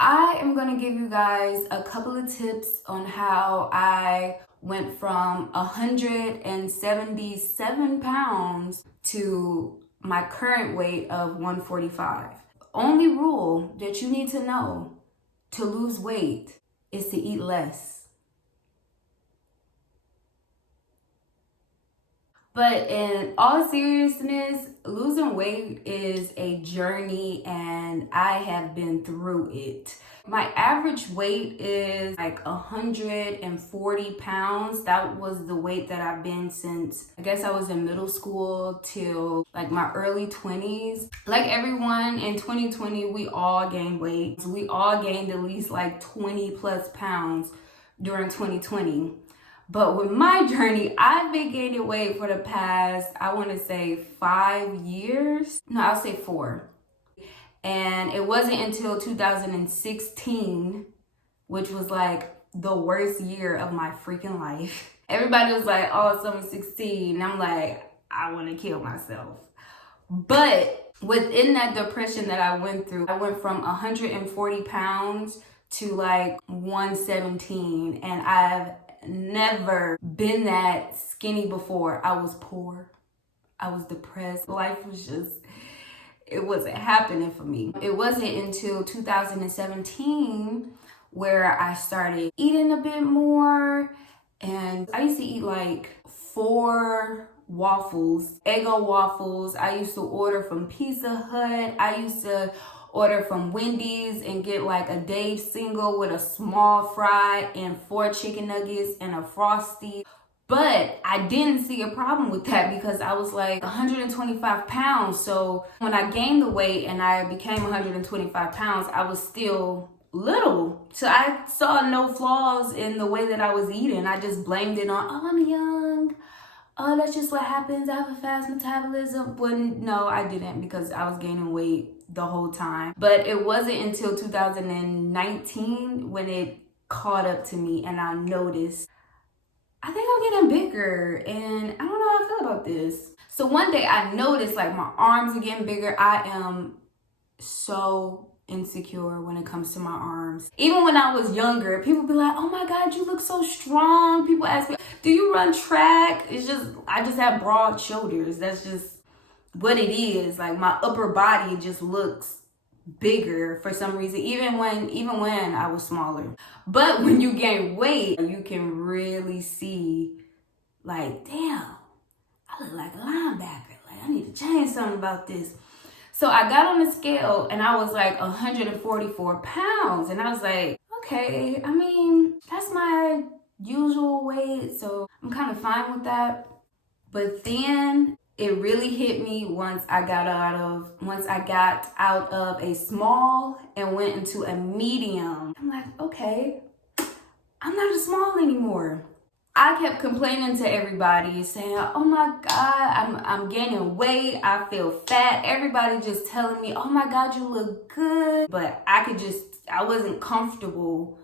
I am going to give you guys a couple of tips on how I went from 177 pounds to my current weight of 145. Only rule that you need to know to lose weight is to eat less. But in all seriousness, losing weight is a journey and I have been through it. My average weight is like 140 pounds. That was the weight that I've been since I guess I was in middle school till like my early 20s. Like everyone in 2020, we all gained weight. We all gained at least like 20 plus pounds during 2020. But with my journey, I've been gaining weight for the past, I want to say 5 years. No, I'll say 4. And it wasn't until 2016, which was like the worst year of my freaking life. Everybody was like, oh, it's only 16. And I'm like, I want to kill myself. But within that depression that I went through, I went from 140 pounds to like 117. And I've never been that skinny before. I was poor. I was depressed. Life was just, it wasn't happening for me. It wasn't until 2017 where I started eating a bit more. And I used to eat like 4 waffles, Eggo waffles. I used to order from Pizza Hut. I used to order from Wendy's and get like a Dave single with a small fry and 4 chicken nuggets and a Frosty. But I didn't see a problem with that because I was like 125 pounds. So when I gained the weight and I became 125 pounds, I was still little. So I saw no flaws in the way that I was eating. I just blamed it on, oh, I'm young. Oh, that's just what happens. I have a fast metabolism. But no, I didn't, because I was gaining weight the whole time. But it wasn't until 2019 when it caught up to me and I noticed, I think I'm getting bigger and I don't know how I feel about this. So one day I noticed like my arms are getting bigger. I am so insecure when it comes to my arms. Even when I was younger, people be like, oh my God, you look so strong. People ask me, do you run track? It's just, I just have broad shoulders. That's just what it is. Like my upper body just looks bigger for some reason, even when I was smaller. But when you gain weight, you can really see like, damn, I look like a linebacker. Like I need to change something about this. So I got on the scale and I was like 144 pounds. And I was like, okay, I mean, that's my usual weight. So I'm kind of fine with that. But then it really hit me once I got out of a small and went into a medium. I'm like, okay, I'm not a small anymore. I kept complaining to everybody, saying, oh my God, I'm gaining weight. I feel fat. Everybody just telling me, oh my God, you look good. But I wasn't comfortable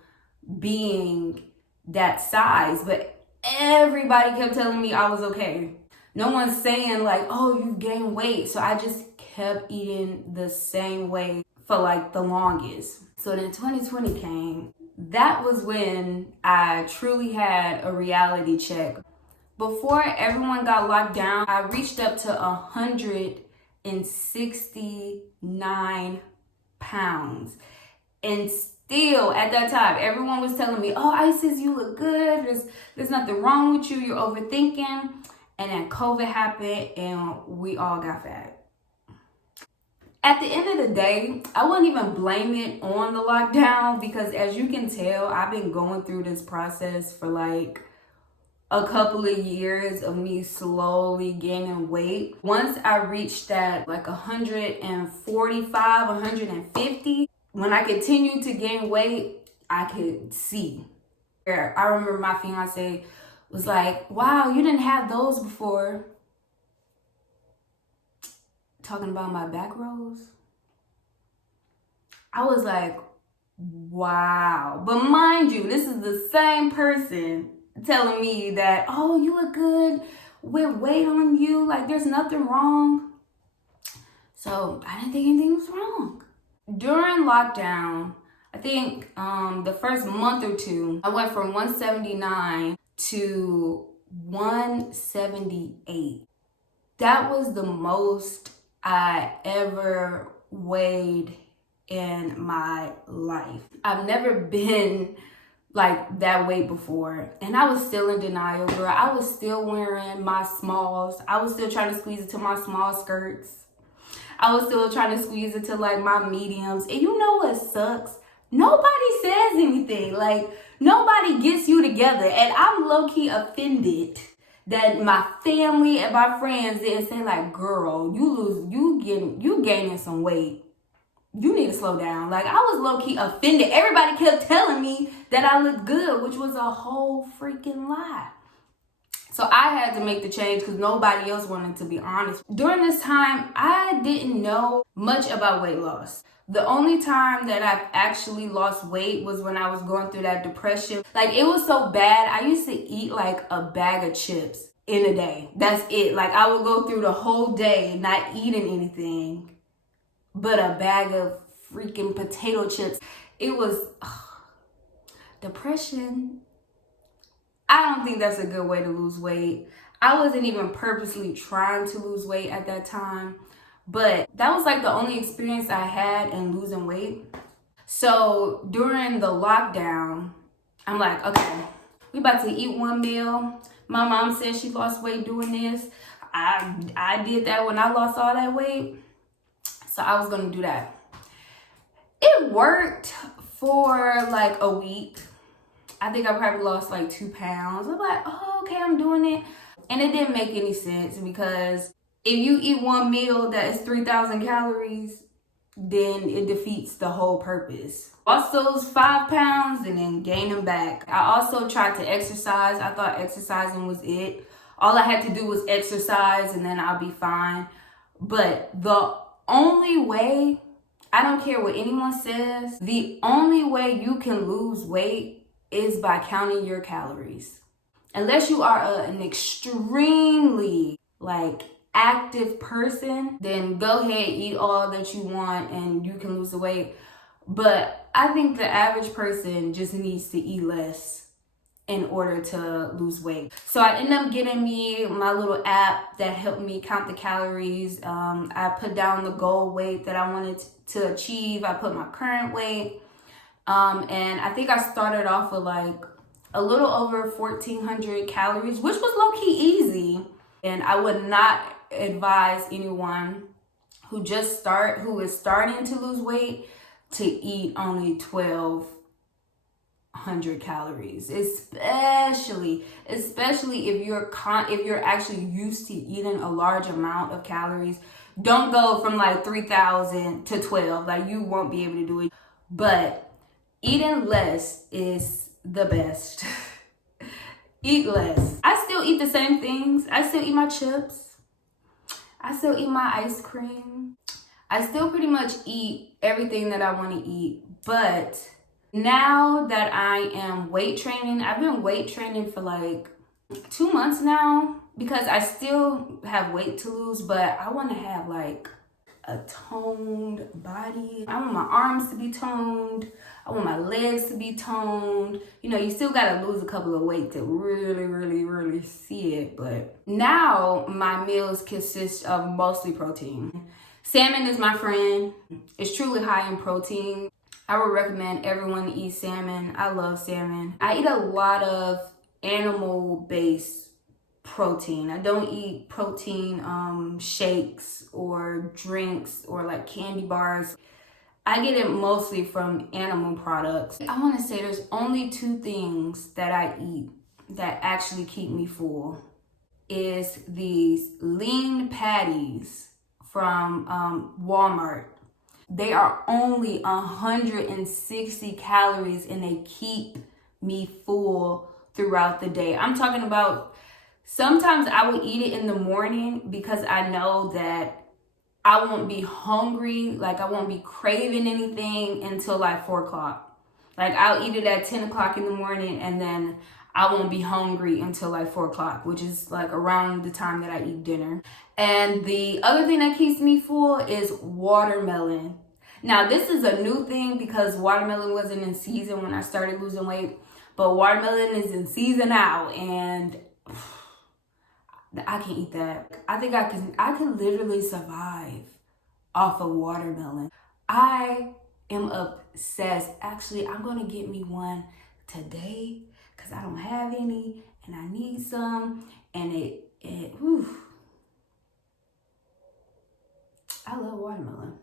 being that size. But everybody kept telling me I was okay. No one's saying like, oh, you gained weight. So I just kept eating the same way for like the longest. So then 2020 came. That was when I truly had a reality check. Before everyone got locked down, I reached up to 169 pounds. And still at that time, everyone was telling me, oh, Isis, you look good. There's nothing wrong with you. You're overthinking. And then COVID happened and we all got fat. At the end of the day, I wouldn't even blame it on the lockdown because as you can tell, I've been going through this process for like a couple of years of me slowly gaining weight. Once I reached that like 145, 150, when I continued to gain weight, I could see. I remember my fiance was like, wow, you didn't have those before. Talking about my back rolls. I was like, wow. But mind you, this is the same person telling me that, oh, you look good with weight on you. Like, there's nothing wrong. So I didn't think anything was wrong. During lockdown, I think the first month or two, I went from 179 to 178. That was the most I ever weighed in my life. I've never been like that weight before, and I was still in denial, girl. I was still wearing my smalls. I was still trying to squeeze into my small skirts. I was still trying to squeeze into like my mediums. And you know what sucks? Nobody says anything. Like, nobody gets you together. And I'm low-key offended that my family and my friends didn't say like, girl, you gaining some weight. You need to slow down. Like, I was low-key offended. Everybody kept telling me that I looked good, which was a whole freaking lie. So I had to make the change because nobody else wanted to be honest. During this time, I didn't know much about weight loss. The only time that I've actually lost weight was when I was going through that depression. Like, it was so bad. I used to eat like a bag of chips in a day. That's it. Like, I would go through the whole day not eating anything but a bag of freaking potato chips. It was depression. I don't think that's a good way to lose weight. I wasn't even purposely trying to lose weight at that time, but that was like the only experience I had in losing weight. So during the lockdown, I'm like, okay, we about to eat one meal. My mom said she lost weight doing this. I did that when I lost all that weight. So I was gonna do that. It worked for like a week. I think I probably lost like 2 pounds. I'm like, oh, okay, I'm doing it. And it didn't make any sense because if you eat one meal that is 3,000 calories, then it defeats the whole purpose. Lost those 5 pounds and then gain them back. I also tried to exercise. I thought exercising was it. All I had to do was exercise and then I'll be fine. But the only way, I don't care what anyone says, the only way you can lose weight is by counting your calories. Unless you are an extremely like active person, then go ahead, eat all that you want and you can lose the weight. But I think the average person just needs to eat less in order to lose weight. So I ended up getting me my little app that helped me count the calories. I put down the goal weight that I wanted to achieve. I put my current weight. And I think I started off with like a little over 1,400 calories, which was low-key easy. And I would not advise anyone who is starting to lose weight to eat only 1,200 calories, especially if you're actually used to eating a large amount of calories. Don't go from like 3,000 to 12. Like, you won't be able to do it. But eating less is the best. Eat less. I still eat the same things. I still eat my chips. I still eat my ice cream. I still pretty much eat everything that I want to eat. But now that I am weight training, I've been weight training for like 2 months now because I still have weight to lose, but I want to have like a toned body. I want my arms to be toned. I want my legs to be toned. You know, you still gotta lose a couple of weight to really see it. But now my meals consist of mostly protein. Salmon is my friend. It's truly high in protein. I would recommend everyone to eat salmon. I love salmon. I eat a lot of animal-based protein. I don't eat protein shakes or drinks or like candy bars. I get it mostly from animal products. I want to say there's only 2 things that I eat that actually keep me full. Is these lean patties from Walmart. They are only 160 calories and they keep me full throughout the day. I'm talking about sometimes I will eat it in the morning because I know that I won't be hungry, like I won't be craving anything until like 4 o'clock. Like I'll eat it at 10 o'clock in the morning and then I won't be hungry until like 4 o'clock, which is like around the time that I eat dinner. And the other thing that keeps me full is watermelon. Now, this is a new thing because watermelon wasn't in season when I started losing weight, but watermelon is in season now, and I can eat that. I think I can literally survive off of watermelon. I am obsessed. Actually, I'm gonna get me one today because I don't have any and I need some. And whew. I love watermelon.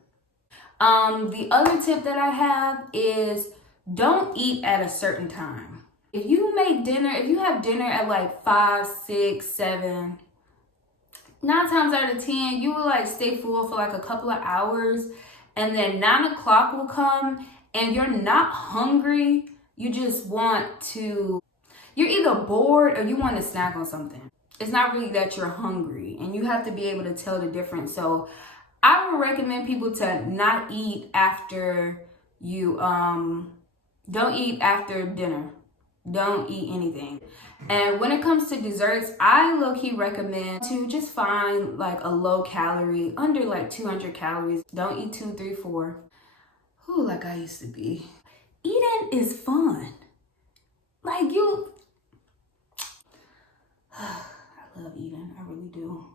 The other tip that I have is don't eat at a certain time. If you have dinner at like 5, 6, 7, 9 times out of 10, you will like stay full for like a couple of hours, and then 9 o'clock will come and you're not hungry. You just you're either bored or you want to snack on something. It's not really that you're hungry, and you have to be able to tell the difference. So I would recommend people to not eat after don't eat after dinner. Don't eat anything. And when it comes to desserts, I low-key recommend to just find like a low calorie, under like 200 calories. Don't eat 2, 3, 4. Ooh, like I used to be. Eating is fun. Like I love eating. I really do.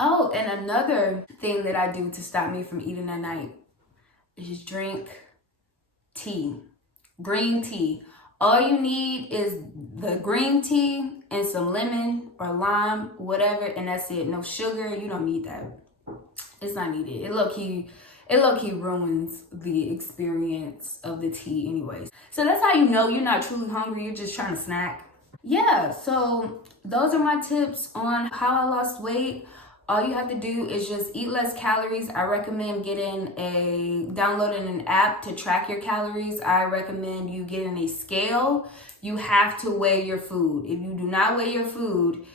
Oh, and another thing that I do to stop me from eating at night is drink tea, green tea. All you need is the green tea and some lemon or lime, whatever, and that's it. No sugar. You don't need that. It's not needed. It low-key ruins the experience of the tea anyways. So that's how you know you're not truly hungry. You're just trying to snack. Yeah, so those are my tips on how I lost weight. All you have to do is just eat less calories. I recommend downloading an app to track your calories. I recommend you getting a scale. You have to weigh your food. If you do not weigh your food,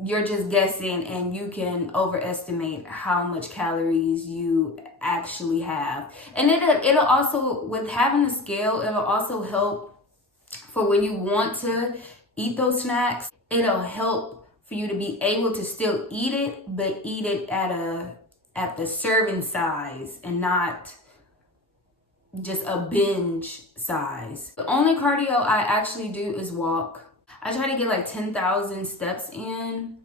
you're just guessing, and you can overestimate how much calories you actually have. And it'll also, with having a scale, it'll also help for when you want to eat those snacks. It'll help for you to be able to still eat it, but eat it at the serving size and not just a binge size. The only cardio I actually do is walk. I try to get like 10,000 steps in,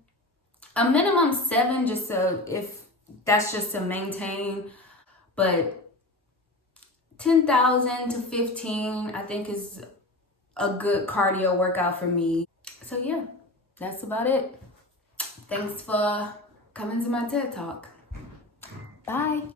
a minimum 7, if that's just to maintain, but 10,000 to 15 I think is a good cardio workout for me. So yeah, that's about it. Thanks for coming to my TED Talk. Bye.